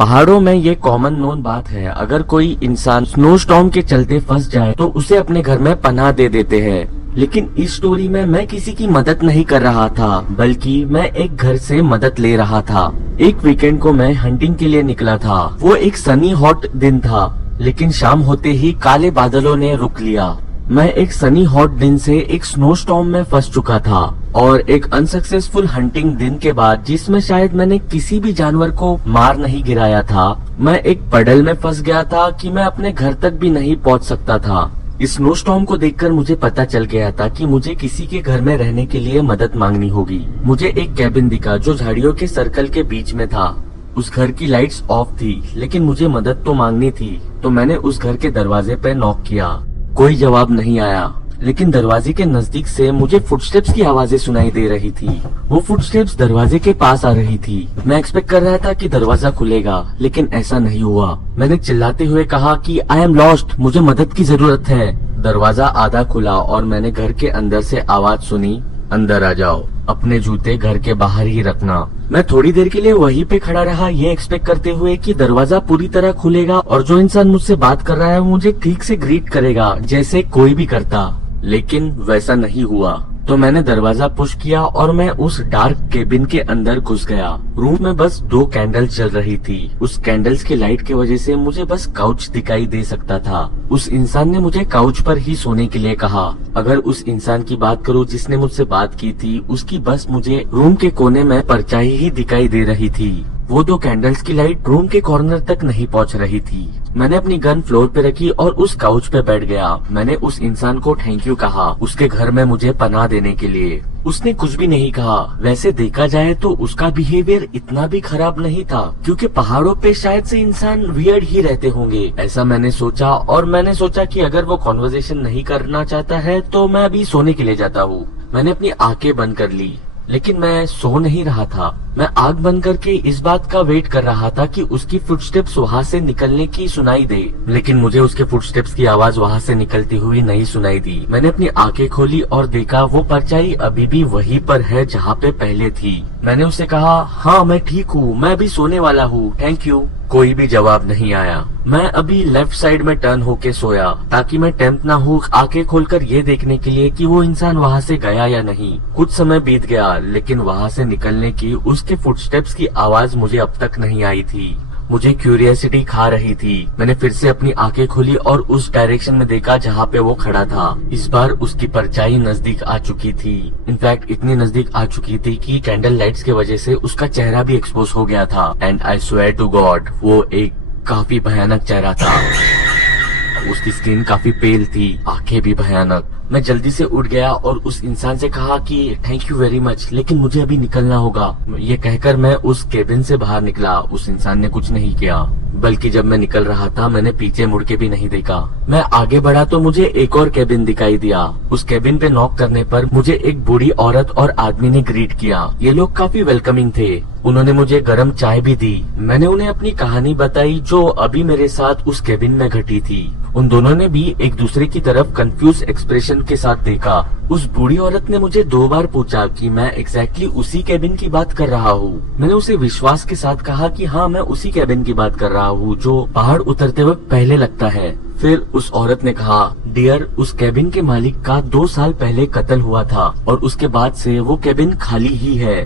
पहाड़ों में ये कॉमन नोन बात है, अगर कोई इंसान स्नो स्टॉर्म के चलते फंस जाए तो उसे अपने घर में पनाह दे देते हैं। लेकिन इस स्टोरी में मैं किसी की मदद नहीं कर रहा था, बल्कि मैं एक घर से मदद ले रहा था। एक वीकेंड को मैं हंटिंग के लिए निकला था। वो एक सनी हॉट दिन था, लेकिन शाम होते ही काले बादलों ने रुक लिया। मैं एक सनी हॉट दिन से एक स्नो स्टॉर्म में फंस चुका था और एक अनसक्सेसफुल हंटिंग दिन के बाद, जिसमें शायद मैंने किसी भी जानवर को मार नहीं गिराया था, मैं एक पडल में फंस गया था कि मैं अपने घर तक भी नहीं पहुंच सकता था। इस स्नो स्टॉर्म को देखकर मुझे पता चल गया था कि मुझे किसी के घर में रहने के लिए मदद मांगनी होगी। मुझे एक कैबिन दिखा जो झाड़ियों के सर्कल के बीच में था। उस घर की लाइट्स ऑफ थी, लेकिन मुझे मदद तो मांगनी थी, तो मैंने उस घर के दरवाजे पर नॉक किया। कोई जवाब नहीं आया, लेकिन दरवाजे के नजदीक से मुझे फुटस्टेप्स की आवाजें सुनाई दे रही थी। वो फुटस्टेप्स दरवाजे के पास आ रही थी। मैं एक्सपेक्ट कर रहा था कि दरवाजा खुलेगा, लेकिन ऐसा नहीं हुआ। मैंने चिल्लाते हुए कहा कि आई एम लॉस्ट, मुझे मदद की जरूरत है। दरवाजा आधा खुला और मैंने घर के अंदर से आवाज सुनी, अंदर आ जाओ, अपने जूते घर के बाहर ही रखना। मैं थोड़ी देर के लिए वहीं पे खड़ा रहा, ये एक्सपेक्ट करते हुए कि दरवाजा पूरी तरह खुलेगा और जो इंसान मुझसे बात कर रहा है वो मुझे ठीक से ग्रीट करेगा, जैसे कोई भी करता। लेकिन वैसा नहीं हुआ। तो मैंने दरवाजा पुश किया और मैं उस डार्क केबिन के अंदर घुस गया। रूम में बस 2 कैंडल जल रही थी। उस कैंडल्स की लाइट की वजह से मुझे बस काउच दिखाई दे सकता था। उस इंसान ने मुझे काउच पर ही सोने के लिए कहा। अगर उस इंसान की बात करूं जिसने मुझसे बात की थी, उसकी बस मुझे रूम के कोने में परछाई ही दिखाई दे रही थी। वो 2 कैंडल्स की लाइट रूम के कॉर्नर तक नहीं पहुंच रही थी। मैंने अपनी गन फ्लोर पे रखी और उस काउच पे बैठ गया। मैंने उस इंसान को थैंक यू कहा उसके घर में मुझे पनाह देने के लिए। उसने कुछ भी नहीं कहा। वैसे देखा जाए तो उसका बिहेवियर इतना भी खराब नहीं था, क्योंकि पहाड़ों पे शायद से इंसान वियर्ड ही रहते होंगे, ऐसा मैंने सोचा। और मैंने सोचा कि अगर वो कॉन्वर्सेशन नहीं करना चाहता है तो मैं अभी सोने के लिए जाता हूँ। मैंने अपनी आंखें बंद कर ली, लेकिन मैं सो नहीं रहा था। मैं आंख बंद करके इस बात का वेट कर रहा था कि उसकी फुटस्टेप्स वहाँ से निकलने की सुनाई दे, लेकिन मुझे उसके फुटस्टेप्स की आवाज वहाँ से निकलती हुई नहीं सुनाई दी। मैंने अपनी आंखें खोली और देखा वो परछाई अभी भी वहीं पर है जहाँ पे पहले थी। मैंने उससे कहा, हाँ मैं ठीक हूँ, मैं अभी सोने वाला हूँ, थैंक यू। कोई भी जवाब नहीं आया। मैं अभी लेफ्ट साइड में टर्न होके सोया ताकि मैं टेम्प्ट ना हूँ आंखें खोलकर ये देखने के लिए कि वो इंसान वहाँ से गया या नहीं। कुछ समय बीत गया, लेकिन वहाँ से निकलने की उसके फुटस्टेप्स की आवाज मुझे अब तक नहीं आई थी। मुझे क्यूरियोसिटी खा रही थी। मैंने फिर से अपनी आंखें खोली और उस डायरेक्शन में देखा जहाँ पे वो खड़ा था। इस बार उसकी परछाई नजदीक आ चुकी थी। इनफैक्ट इतनी नजदीक आ चुकी थी कि कैंडल लाइट्स की वजह से उसका चेहरा भी एक्सपोज हो गया था। And I swear to God, वो एक काफी भयानक चेहरा था। उसकी स्किन काफी पेल थी, आंखें भी भयानक। मैं जल्दी से उठ गया और उस इंसान से कहा कि थैंक यू वेरी मच, लेकिन मुझे अभी निकलना होगा। ये कहकर मैं उस केबिन से बाहर निकला। उस इंसान ने कुछ नहीं किया, बल्कि जब मैं निकल रहा था मैंने पीछे मुड़ के भी नहीं देखा। मैं आगे बढ़ा तो मुझे एक और केबिन दिखाई दिया। उस केबिन पे नॉक करने पर मुझे एक बूढ़ी औरत और आदमी ने ग्रीट किया। ये लोग काफी वेलकमिंग थे। उन्होंने मुझे गर्म चाय भी दी। मैंने उन्हें अपनी कहानी बताई जो अभी मेरे साथ उस केबिन में घटी थी। उन दोनों ने भी एक दूसरे की तरफ कंफ्यूज एक्सप्रेशन के साथ देखा। उस बूढ़ी औरत ने मुझे 2 बार पूछा कि मैं एग्जैक्टली उसी केबिन की बात कर रहा हूँ। मैंने उसे विश्वास के साथ कहा कि हाँ मैं उसी केबिन की बात कर रहा हूँ जो पहाड़ उतरते वक्त पहले लगता है। फिर उस औरत ने कहा, डियर, उस केबिन के मालिक का 2 साल पहले कत्ल हुआ था और उसके बाद से वो केबिन खाली ही है।